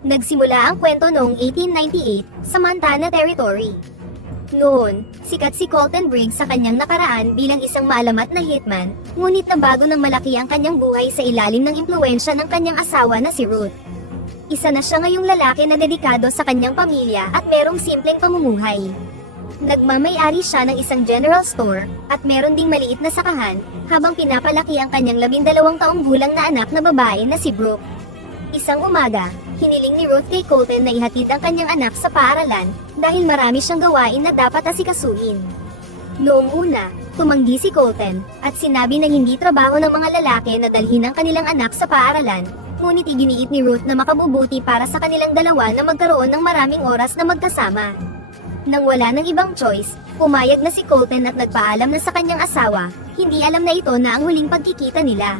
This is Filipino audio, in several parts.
Nagsimula ang kwento noong 1898 sa Montana Territory. Noon, sikat si Colton Briggs sa kanyang nakaraan bilang isang maalamat na hitman, ngunit nabago ng malaki ang kanyang buhay sa ilalim ng impluwensya ng kanyang asawa na si Ruth. Isa na siya ngayong lalaki na dedikado sa kanyang pamilya at merong simpleng pamumuhay. Nagmamay-ari siya ng isang general store, at meron ding maliit na sakahan, habang pinapalaki ang kanyang 12 taong gulang na anak na babae na si Brooke. Isang umaga, hiniling ni Ruth kay Colton na ihatid ang kanyang anak sa paaralan, dahil marami siyang gawain na dapat asikasuhin. Noong una, tumanggi si Colton, at sinabi na hindi trabaho ng mga lalaki na dalhin ang kanilang anak sa paaralan, ngunit iginiit ni Ruth na makabubuti para sa kanilang dalawa na magkaroon ng maraming oras na magkasama. Nang wala ng ibang choice, pumayag na si Colton at nagpaalam na sa kanyang asawa, hindi alam na ito na ang huling pagkikita nila.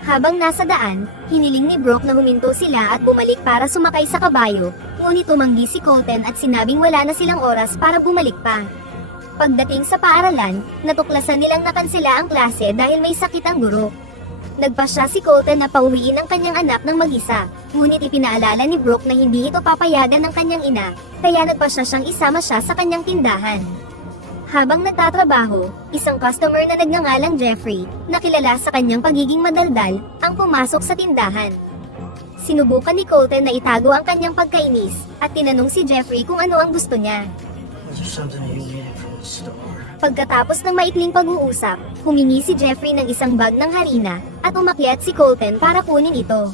Habang nasa daan, hiniling ni Brooke na huminto sila at bumalik para sumakay sa kabayo, ngunit tumanggi si Colton at sinabing wala na silang oras para bumalik pa. Pagdating sa paaralan, natuklasan nilang nakansela ang klase dahil may sakit ang guro. Nagpasya si Colton na pauwiin ang kanyang anak ng mag-isa, ngunit ipinaalala ni Brooke na hindi ito papayagan ng kanyang ina, kaya nagpasya siyang isama siya sa kanyang tindahan. Habang nagtatrabaho, isang customer na nagngangalang Jeffrey, na kilala sa kanyang pagiging madaldal, ang pumasok sa tindahan. Sinubukan ni Colton na itago ang kanyang pagkainis, at tinanong si Jeffrey kung ano ang gusto niya. Was there something you needed from the store? Pagkatapos ng maikling pag-uusap, humingi si Jeffrey ng isang bag ng harina, at umakyat si Colton para kunin ito.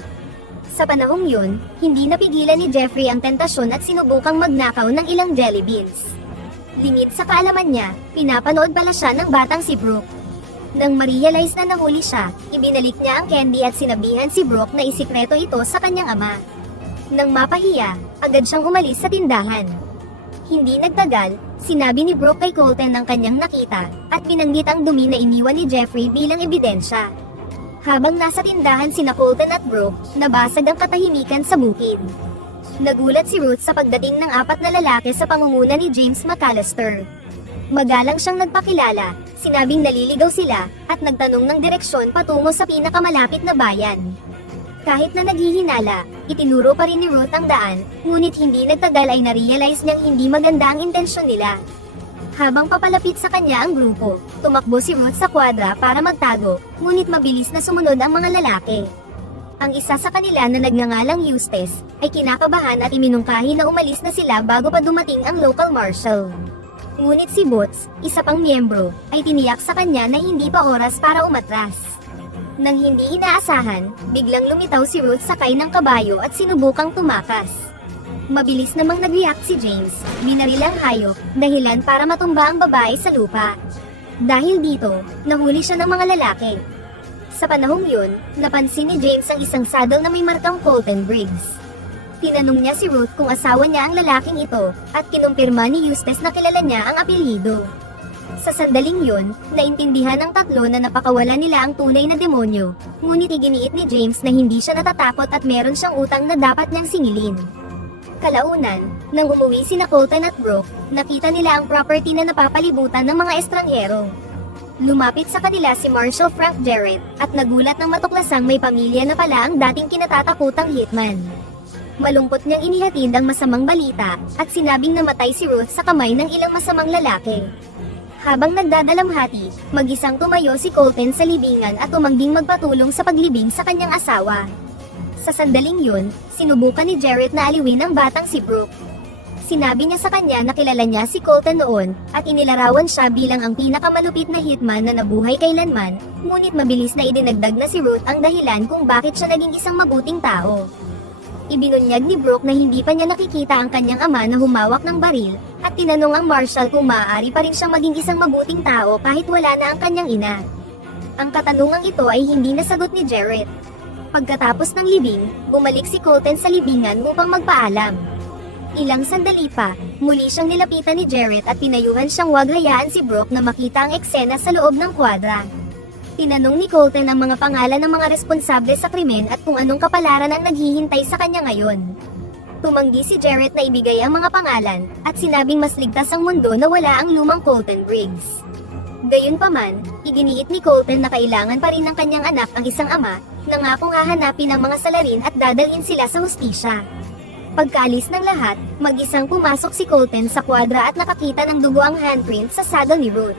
Sa panahong yun, hindi napigilan ni Jeffrey ang tentasyon at sinubukang magnakaw ng ilang jelly beans. Lingid sa kaalaman niya, pinapanood pala siya ng batang si Brooke. Nang ma-realize na nahuli siya, ibinalik niya ang candy at sinabihan si Brooke na isikreto ito sa kanyang ama. Nang mapahiya, agad siyang umalis sa tindahan. Hindi nagtagal, sinabi ni Brooke kay Colton ang kanyang nakita, at binanggit ang dumi na iniwan ni Jeffrey bilang ebidensya. Habang nasa tindahan sina Colton at Brooke, nabasag ang katahimikan sa bukid. Nagulat si Ruth sa pagdating ng 4 na lalaki sa pangunguna ni James McAllister. Magalang siyang nagpakilala, sinabing naliligaw sila, at nagtanong ng direksyon patungo sa pinakamalapit na bayan. Kahit na naghihinala, itinuro pa rin ni Ruth ang daan, ngunit hindi nagtagal ay na-realize niyang hindi maganda ang intensyon nila. Habang papalapit sa kanya ang grupo, tumakbo si Ruth sa kwadra para magtago, ngunit mabilis na sumunod ang mga lalaki. Ang isa sa kanila na nagngangalang Eustace, ay kinakabahan at iminungkahi na umalis na sila bago pa dumating ang local marshal. Ngunit si Boots, isa pang miyembro, ay tiniyak sa kanya na hindi pa oras para umatras. Nang hindi inaasahan, biglang lumitaw si Ruth sakay ng kabayo at sinubukang tumakas. Mabilis namang nag-react si James, binaril ang hayop, dahilan para matumba ang babae sa lupa. Dahil dito, nahuli siya ng mga lalaki. Sa panahong yun, napansin ni James ang isang saddle na may markang Colton Briggs. Tinanong niya si Ruth kung asawa niya ang lalaking ito, at kinumpirma ni Eustace na kilala niya ang apelyido. Sa sandaling yun, naintindihan ng tatlo na napakawala nila ang tunay na demonyo, ngunit iginiit ni James na hindi siya natatakot at meron siyang utang na dapat niyang singilin. Kalaunan, nang umuwi sina Colton at Brooke, nakita nila ang property na napapalibutan ng mga estranghero. Lumapit sa kanila si Marshal Frank Jarrett, at nagulat nang matuklasang may pamilya na pala ang dating kinatatakutang hitman. Malungkot niyang inihatid ang masamang balita, at sinabing namatay si Ruth sa kamay ng ilang masamang lalaki. Habang nagdadalamhati, mag-isang tumayo si Colton sa libingan at tumangging magpatulong sa paglibing sa kanyang asawa. Sa sandaling yun, sinubukan ni Jarrett na aliwin ang batang si Brooke. Sinabi niya sa kanya na kilala niya si Colton noon, at inilarawan siya bilang ang pinakamalupit na hitman na nabuhay kailanman, ngunit mabilis na idinagdag na si Ruth ang dahilan kung bakit siya naging isang mabuting tao. Ibinunyag ni Brooke na hindi pa niya nakikita ang kanyang ama na humawak ng baril, at tinanong ang marshal kung maaari pa rin siyang maging isang mabuting tao kahit wala na ang kanyang ina. Ang katanungang ito ay hindi nasagot ni Jarrett. Pagkatapos ng libing, bumalik si Colton sa libingan upang magpaalam. Ilang sandali pa, muli siyang nilapitan ni Jarrett at pinayuhan siyang wag hayaan si Brooke na makita ang eksena sa loob ng kwadra. Tinanong ni Colton ang mga pangalan ng mga responsable sa krimen at kung anong kapalaran ang naghihintay sa kanya ngayon. Tumanggi si Jarrett na ibigay ang mga pangalan, at sinabing mas ligtas ang mundo na wala ang lumang Colton Briggs. Gayunpaman, iginiit ni Colton na kailangan pa rin ng kanyang anak ang isang ama, nangakong hahanapin ang mga salarin at dadalhin sila sa hustisya. Pagkaalis ng lahat, mag-isang pumasok si Colton sa kwadra at nakakita ng dugo ang handprint sa saddle ni Ruth.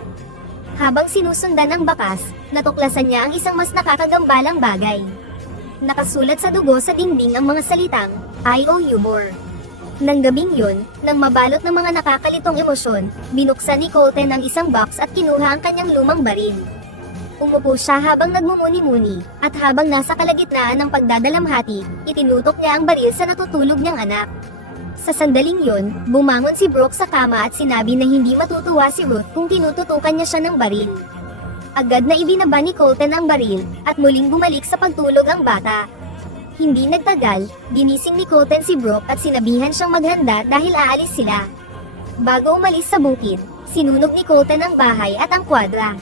Habang sinusundan ang bakas, natuklasan niya ang isang mas nakakagambalang bagay. Nakasulat sa dugo sa dingding ang mga salitang, I owe you more. Nang gabing yun, nang mabalot ng mga nakakalitong emosyon, binuksan ni Colton ang isang box at kinuha ang kanyang lumang baril. Umupo siya habang nagmumuni-muni, at habang nasa kalagitnaan ng pagdadalamhati, itinutok niya ang baril sa natutulog niyang anak. Sa sandaling yun, bumangon si Brooke sa kama at sinabi na hindi matutuwa si Ruth kung tinututukan niya siya ng baril. Agad na ibinaba ni Colton ang baril, at muling bumalik sa pagtulog ang bata. Hindi nagtagal, ginising ni Colton si Brooke at sinabihan siyang maghanda dahil aalis sila. Bago umalis sa bukid, sinunog ni Colton ang bahay at ang kwadra.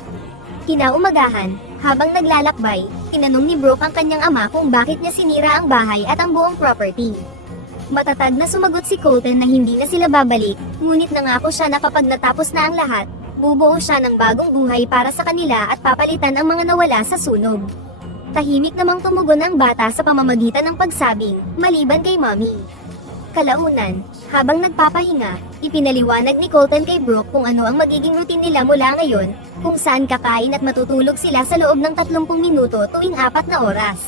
Kinaumagahan, habang naglalakbay, tinanong ni Brooke ang kanyang ama kung bakit niya sinira ang bahay at ang buong property. Matatag na sumagot si Colton na hindi na sila babalik, ngunit nangako siya na kapag natapos na ang lahat, bubuo siya ng bagong buhay para sa kanila at papalitan ang mga nawala sa sunog. Tahimik namang tumugon ang bata sa pamamagitan ng pagsabing, maliban kay Mommy. Kalaunan, habang nagpapahinga, ipinaliwanag ni Colton kay Brooke kung ano ang magiging routine nila mula ngayon, kung saan kakain at matutulog sila sa loob ng 30 minuto tuwing 4 na oras.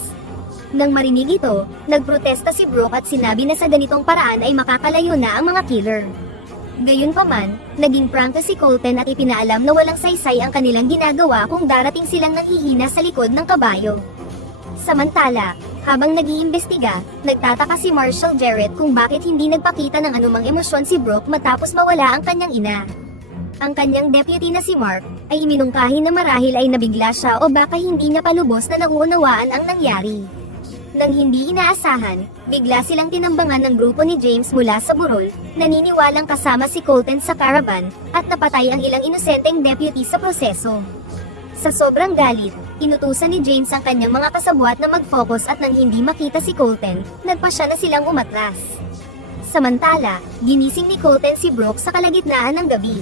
Nang marinig ito, nagprotesta si Brooke at sinabi na sa ganitong paraan ay makakalayo na ang mga killer. Gayunpaman, naging prangka si Colton at ipinaalam na walang saysay ang kanilang ginagawa kung darating silang nanghihina sa likod ng kabayo. Samantala, habang nag-iimbestiga, nagtataka si Marshal Jarrett kung bakit hindi nagpakita ng anumang emosyon si Brooke matapos mawala ang kanyang ina. Ang kanyang deputy na si Mark, ay iminungkahi na marahil ay nabigla siya o baka hindi niya palubos na nauunawaan ang nangyari. Nang hindi inaasahan, bigla silang tinambangan ng grupo ni James mula sa burol, naniniwalang kasama si Colton sa caravan, at napatay ang ilang inosenteng deputy sa proseso. Sa sobrang galit, inutusan ni James ang kanyang mga kasabwat na mag-focus at nang hindi makita si Colton, nagpasya na silang umatras. Samantala, ginising ni Colton si Brooke sa kalagitnaan ng gabi.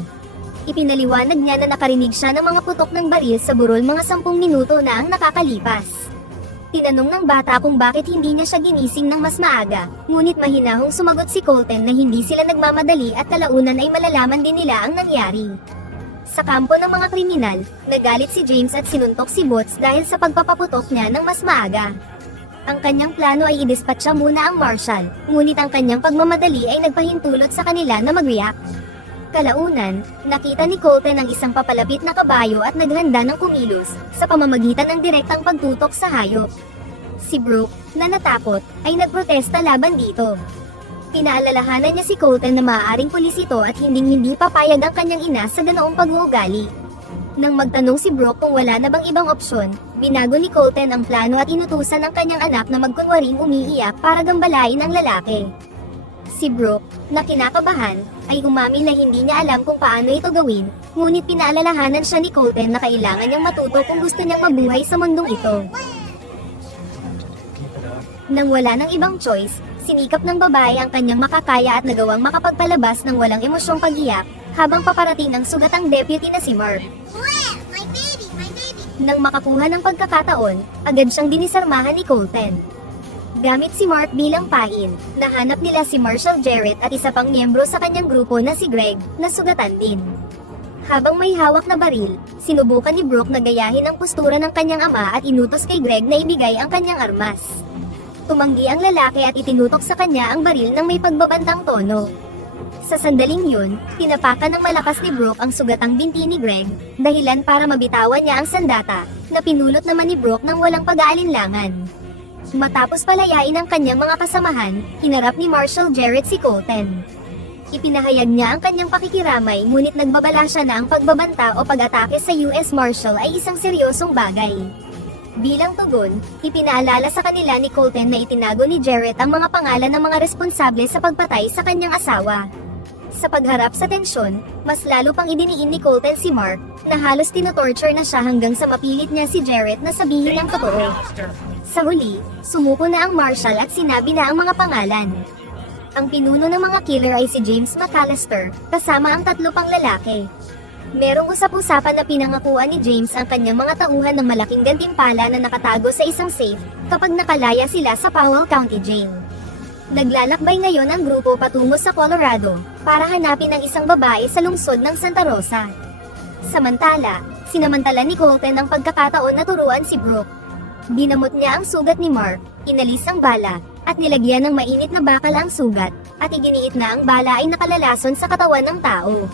Ipinaliwanag niya na nakarinig siya ng mga putok ng baril sa burol mga 10 minuto na ang nakakalipas. Tinanong ng bata kung bakit hindi niya siya ginising ng mas maaga, ngunit mahinahong sumagot si Colton na hindi sila nagmamadali at kalaunan ay malalaman din nila ang nangyari. Sa kampo ng mga kriminal, nagalit si James at sinuntok si Boots dahil sa pagpapaputok niya ng mas maaga. Ang kanyang plano ay idispatcha muna ang marshal, ngunit ang kanyang pagmamadali ay nagpahintulot sa kanila na mag-react. Kalaunan, nakita ni Colton ang isang papalapit na kabayo at naghanda ng kumilos, sa pamamagitan ng direktang pagtutok sa hayop. Si Brooke, na natakot, ay nagprotesta laban dito. Pinaalalahanan niya si Colton na maaaring pulis ito at hindi papayag ang kanyang ina sa ganoong pag-uugali. Nang magtanong si Brooke kung wala na bang ibang opsyon, binago ni Colton ang plano at inutusan ang kanyang anak na magkunwaring umiiyak para gambalain ang lalaki. Si Brooke, na kinakabahan, ay umamin na hindi niya alam kung paano ito gawin, ngunit pinaalalahanan siya ni Colton na kailangan niyang matuto kung gusto niyang mabuhay sa mundong ito. Nang wala ng ibang choice, sinikap ng babae ang kanyang makakaya at nagawang makapagpalabas ng walang emosyong pag-iyak, habang paparating ang sugatang deputy na si Mark. My baby, my baby! Nang makakuha ng pagkakataon, agad siyang dinisarmahan ni Colton. Gamit si Mark bilang pain, nahanap nila si Marshal Jarrett at isa pang miyembro sa kanyang grupo na si Greg, na sugatan din. Habang may hawak na baril, sinubukan ni Brooke na gayahin ang postura ng kanyang ama at inutos kay Greg na ibigay ang kanyang armas. Tumanggi ang lalaki at itinutok sa kanya ang baril ng may pagbabantang tono. Sa sandaling yun, tinapakan ng malakas ni Brooke ang sugatang binti ni Greg, dahilan para mabitawan niya ang sandata, na pinulot naman ni Brooke ng walang pag-aalinlangan. Matapos palayain ang kanyang mga kasamahan, hinarap ni Marshal Jarrett si Colton. Ipinahayag niya ang kanyang pakikiramay ngunit nagbabala siya na ang pagbabanta o pag-atake sa US Marshal ay isang seryosong bagay. Bilang tugon, ipinaalala sa kanila ni Colton na itinago ni Jarrett ang mga pangalan ng mga responsable sa pagpatay sa kanyang asawa. Sa pagharap sa tensyon, mas lalo pang idiniin ni Colton si Mark, na halos tinotorture na siya hanggang sa mapilit niya si Jarrett na sabihin ang totoo. Sa huli, sumuko na ang marshal at sinabi na ang mga pangalan. Ang pinuno ng mga killer ay si James McAllister, kasama ang 3 pang lalaki. Merong usap-usapan na pinangakuan ni James ang kanyang mga tauhan ng malaking gantimpala na nakatago sa isang safe, kapag nakalaya sila sa Powell County Jail. Naglalakbay ngayon ang grupo patungo sa Colorado para hanapin ang isang babae sa lungsod ng Santa Rosa. Samantala, sinamantala ni Colton ang pagkakataon na turuan si Brooke. Binamot niya ang sugat ni Mark, inalis ang bala, at nilagyan ng mainit na bakal ang sugat, at iginiit na ang bala ay nakalalason sa katawan ng tao.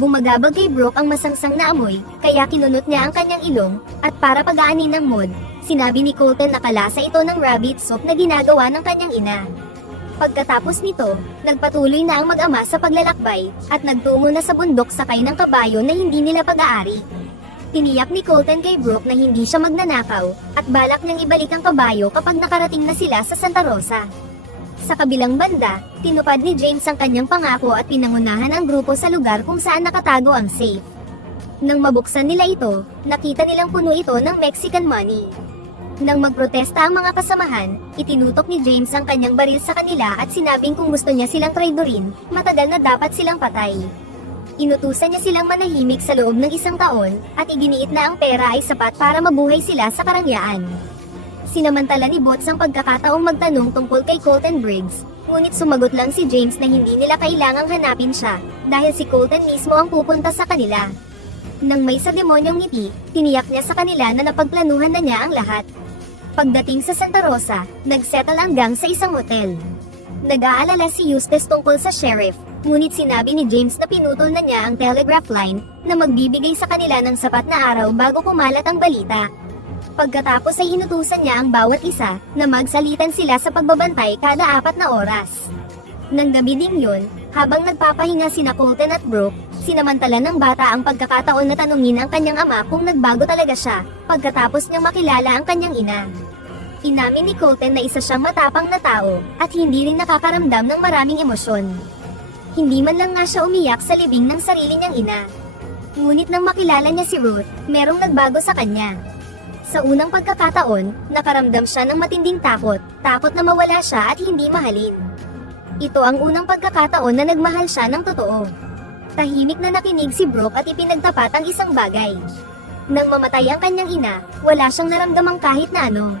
Bumagabag kay Brooke ang masangsang na amoy, kaya kinunot niya ang kanyang ilong, at para pagaanin ng mood, sinabi ni Colton na kalasa ito ng rabbit soup na ginagawa ng kanyang ina. Pagkatapos nito, nagpatuloy na ang mag-ama sa paglalakbay, at nagtungo na sa bundok sakay ng kabayo na hindi nila pag-aari. Tiniyak ni Colton kay Brooke na hindi siya magnanakaw, at balak niyang ibalik ang kabayo kapag nakarating na sila sa Santa Rosa. Sa kabilang banda, tinupad ni James ang kanyang pangako at pinangunahan ang grupo sa lugar kung saan nakatago ang safe. Nang mabuksan nila ito, nakita nilang puno ito ng Mexican money. Nang magprotesta ang mga kasamahan, itinutok ni James ang kanyang baril sa kanila at sinabing kung gusto niya silang traidorin, matagal na dapat silang patay. Inutusan niya silang manahimik sa loob ng 1 taon, at iginiit na ang pera ay sapat para mabuhay sila sa karangyaan. Sinamantala ni Boots ang pagkakataong magtanong tungkol kay Colton Briggs, ngunit sumagot lang si James na hindi nila kailangang hanapin siya, dahil si Colton mismo ang pupunta sa kanila. Nang may sa demonyong ngiti, tiniyak niya sa kanila na napagplanuhan na niya ang lahat. Pagdating sa Santa Rosa, nagsettle ang gang sa isang hotel. Nag-aalala si Eustace tungkol sa sheriff, ngunit sinabi ni James na pinutol na niya ang telegraph line na magbibigay sa kanila ng sapat na araw bago kumalat ang balita. Pagkatapos ay inutusan niya ang bawat isa na magsalitan sila sa pagbabantay kada 4 na oras. Nang gabi ding yun, habang nagpapahinga sina Colton at Brooke, sinamantala ng bata ang pagkakataon na tanungin ang kanyang ama kung nagbago talaga siya, pagkatapos niyang makilala ang kanyang ina. Inamin ni Colton na isa siyang matapang na tao, at hindi rin nakakaramdam ng maraming emosyon. Hindi man lang nga siya umiyak sa libing ng sarili niyang ina. Ngunit nang makilala niya si Ruth, merong nagbago sa kanya. Sa unang pagkakataon, nakaramdam siya ng matinding takot na mawala siya at hindi mahalin. Ito ang unang pagkakataon na nagmahal siya ng totoo. Tahimik na nakinig si Brooke at ipinagtapat ang isang bagay. Nang mamatay ang kanyang ina, wala siyang naramdamang kahit na ano.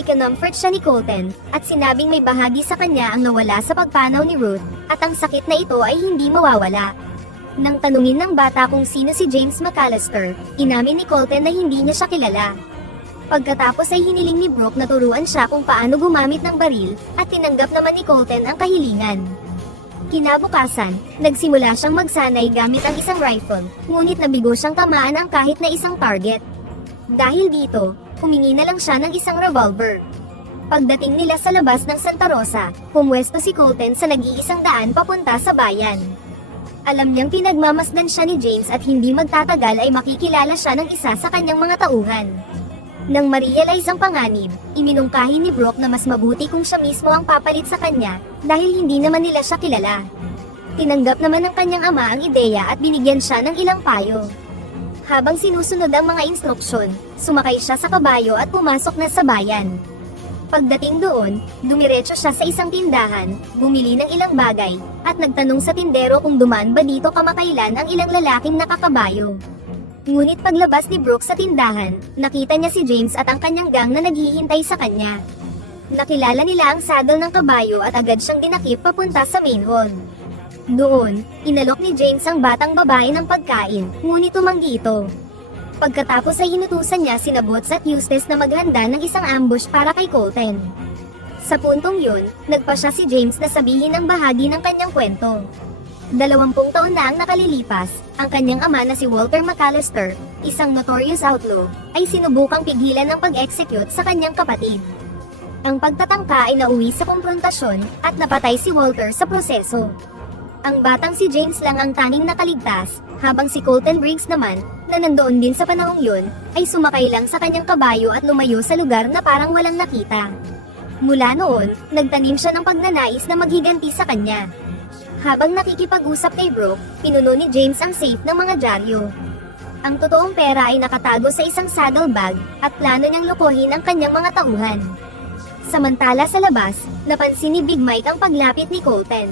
Ikinumfort siya ni Colton, at sinabing may bahagi sa kanya ang nawala sa pagpanaw ni Ruth, at ang sakit na ito ay hindi mawawala. Nang tanungin ng bata kung sino si James McAllister, inamin ni Colton na hindi niya siya kilala. Pagkatapos ay hiniling ni Brooke na turuan siya kung paano gumamit ng baril, at tinanggap naman ni Colton ang kahilingan. Kinabukasan, nagsimula siyang magsanay gamit ang isang rifle, ngunit nabigo siyang tamaan ang kahit na isang target. Dahil dito, humingi na lang siya ng isang revolver. Pagdating nila sa labas ng Santa Rosa, pumwesto si Colton sa nag-iisang daan papunta sa bayan. Alam niyang pinagmamasdan siya ni James at hindi magtatagal ay makikilala siya ng isa sa kanyang mga tauhan. Nang ma-realize ang panganib, iminungkahi ni Brooke na mas mabuti kung siya mismo ang papalit sa kanya, dahil hindi naman nila siya kilala. Tinanggap naman ng kanyang ama ang ideya at binigyan siya ng ilang payo. Habang sinusunod ang mga instruksyon, sumakay siya sa kabayo at pumasok na sa bayan. Pagdating doon, dumiretso siya sa isang tindahan, bumili ng ilang bagay, at nagtanong sa tindero kung dumaan ba dito kamakailan ang ilang lalaking nakakabayo. Ngunit paglabas ni Brooke sa tindahan, nakita niya si James at ang kanyang gang na naghihintay sa kanya. Nakilala nila ang saddle ng kabayo at agad siyang dinakip papunta sa main hall. Doon, inalok ni James ang batang babae ng pagkain, ngunit tumanggi ito. Pagkatapos ay inutusan niya sina Boots at Eustace na maghanda ng isang ambush para kay Colton. Sa puntong yun, nagpasya si James na sabihin ang bahagi ng kanyang kwento. 20 taon na ang nakalilipas, ang kanyang ama na si Walter McAllister, isang notorious outlaw, ay sinubukang pigilan ng pag-execute sa kanyang kapatid. Ang pagtatangka ay nauwi sa komprontasyon, at napatay si Walter sa proseso. Ang batang si James lang ang tanging nakaligtas, habang si Colton Briggs naman, na nandoon din sa panahong yun, ay sumakay lang sa kanyang kabayo at lumayo sa lugar na parang walang nakita. Mula noon, nagtanim siya ng pagnanais na maghiganti sa kanya. Habang nakikipag-usap kay Brooke, pinuno ni James ang safe ng mga dyaryo. Ang totoong pera ay nakatago sa isang saddlebag, at plano niyang lukuhin ang kanyang mga tauhan. Samantala sa labas, napansin ni Big Mike ang paglapit ni Colton.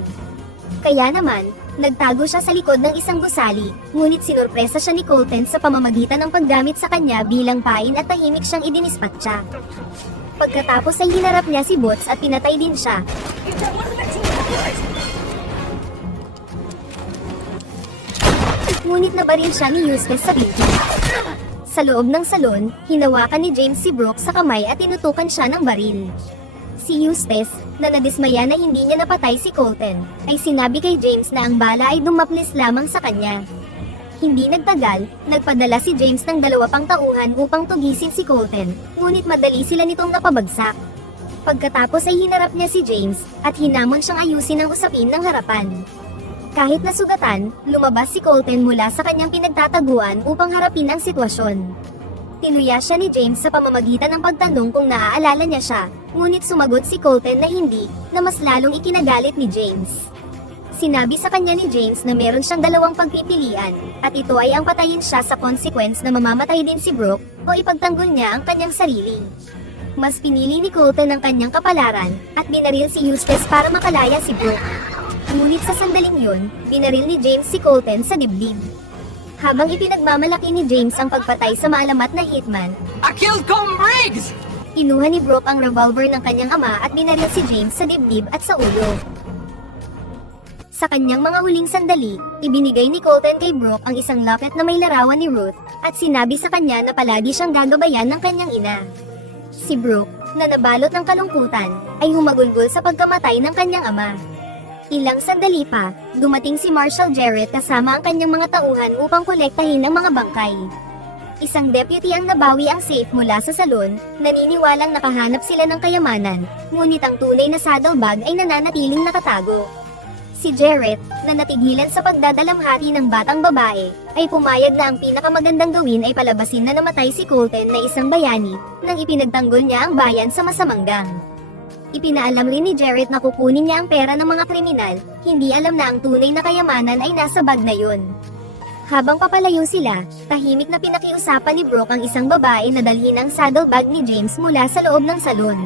Kaya naman, nagtago siya sa likod ng isang gusali, ngunit sinurpresa siya ni Colton sa pamamagitan ng paggamit sa kanya bilang pain at tahimik siyang idinispatcha. Pagkatapos ay hinarap niya si Boots at pinatay din siya. Ngunit nabaril siya ni Eustace sa binti. Sa loob ng salon, hinawakan ni James si Brooke sa kamay at tinutukan siya ng baril. Si Eustace, na nadismaya na hindi niya napatay si Colton, ay sinabi kay James na ang bala ay dumaplis lamang sa kanya. Hindi nagtagal, nagpadala si James ng 2 pang tauhan upang tugisin si Colton, ngunit madali sila nitong napabagsak. Pagkatapos ay hinarap niya si James, at hinamon siyang ayusin ang usapin ng harapan. Kahit nasugatan, lumabas si Colton mula sa kanyang pinagtataguan upang harapin ang sitwasyon. Tinuya siya ni James sa pamamagitan ng pagtanong kung naaalala niya siya, ngunit sumagot si Colton na hindi, na mas lalong ikinagalit ni James. Sinabi sa kanya ni James na meron siyang 2 pagpipilian, at ito ay ang patayin siya sa consequence na mamamatay din si Brooke, o ipagtanggol niya ang kanyang sarili. Mas pinili ni Colton ang kanyang kapalaran, at binaril si Eustace para makalaya si Brooke. Ngunit sa sandaling yun, binaril ni James si Colton sa dibdib. Habang ipinagmamalaki ni James ang pagpatay sa maalamat na hitman, I killed Colton Briggs! inuha ni Brooke ang revolver ng kanyang ama at binaril si James sa dibdib at sa ulo. Sa kanyang mga huling sandali, ibinigay ni Colton kay Brooke ang isang locket na may larawan ni Ruth, at sinabi sa kanya na palagi siyang gagabayan ng kanyang ina. Si Brooke, na nabalot ng kalungkutan, ay humagulgol sa pagkamatay ng kanyang ama. Ilang sandali pa, dumating si Marshal Jarrett kasama ang kanyang mga tauhan upang kolektahin ang mga bangkay. Isang deputy ang nabawi ang safe mula sa salon, naniniwalang nakahanap sila ng kayamanan, ngunit ang tunay na saddlebag ay nananatiling nakatago. Si Jarrett, na natigilan sa pagdadalamhati ng batang babae, ay pumayag na ang pinakamagandang gawin ay palabasin na namatay si Colton na isang bayani, nang ipinagtanggol niya ang bayan sa masamang gang. Ipinaalam rin ni Jarrett na kukunin niya ang pera ng mga kriminal, hindi alam na ang tunay na kayamanan ay nasa bag na yun. Habang papalayo sila, tahimik na pinakiusapan ni Brooke ang isang babae na dalhin ang saddlebag ni James mula sa loob ng salon.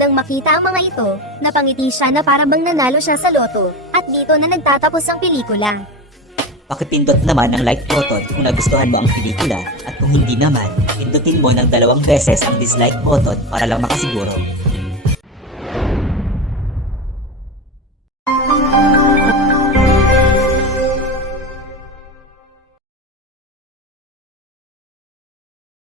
Nang makita ang mga ito, napangiti siya na para bang nanalo siya sa loto, at dito na nagtatapos ang pelikula. Pakipindot naman ang like button kung nagustuhan mo ang pelikula at kung hindi naman, pindutin mo ng 2 beses ang dislike button para lang makasiguro